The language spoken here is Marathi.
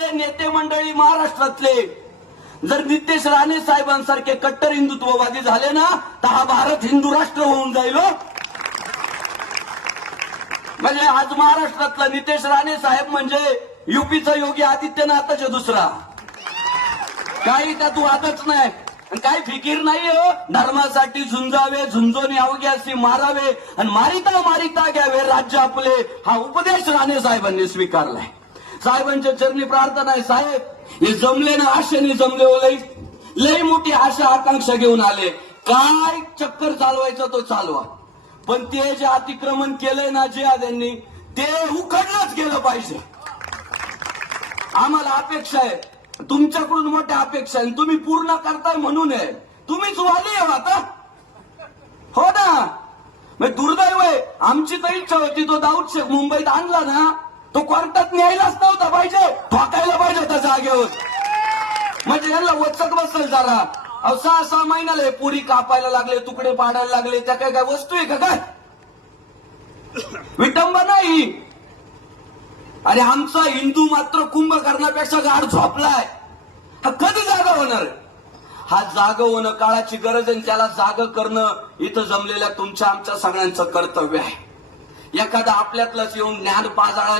नेते मंडळी महाराष्ट्रातले जर नितेश राणे साहेबांसारखे कट्टर हिंदुत्ववादी झाले ना तर हा भारत हिंदू राष्ट्र होऊन जाईल हो. म्हणजे आज महाराष्ट्रातला नितेश राणे साहेब म्हणजे युपीचा योगी आदित्यनाथच दुसरा. काही त्यात वादच नाही आणि काही फिकीर नाही हो. धर्मासाठी झुंजावे, झुंजोनी अवघ्याशी मारावे आणि मारिता मारिता घ्यावे राज्य आपले, हा उपदेश राणे साहेबांनी स्वीकारलाय. साहेबांच्या चरणी प्रार्थना आहे, साहेब हे जमले ना आशेने जमले हो. लई मोठी आशा आकांक्षा घेऊन आले. काय चक्कर चालवायचं तो चालवा, पण ते जे अतिक्रमण केलंय ना जे त्यांनी ते उखडलंच गेलं पाहिजे. आम्हाला अपेक्षा आहे, तुमच्याकडून मोठ्या अपेक्षा आहे, तुम्ही पूर्ण करताय म्हणून आहे. तुम्हीच वाली आहे आता हो ना. मग दुर्दैव आहे, आमची तर इच्छा होती तो दाऊद शेख मुंबईत आणला ना तो कोर्टात न्यायलाच नव्हता पाहिजे, ठोकायला पाहिजे त्या जागेवर. म्हणजे यांना वचक बसल जरा. 6 महिन्याला पुरी कापायला लागले, तुकडे पाडायला लागले, त्या काय काय वस्तू आहे का काय? विटंबना नाही. अरे आमचा हिंदू मात्र कुंभकर्णापेक्षा गाढ झोपलाय. हा कधी जागा होणार? हा जागा होणं काळाची गरज आहे, त्याला जागा करणं इथं जमलेल्या तुमच्या आमच्या सगळ्यांचं कर्तव्य आहे. एखादा आपल्यातलाच येऊन ज्ञान पाजाळा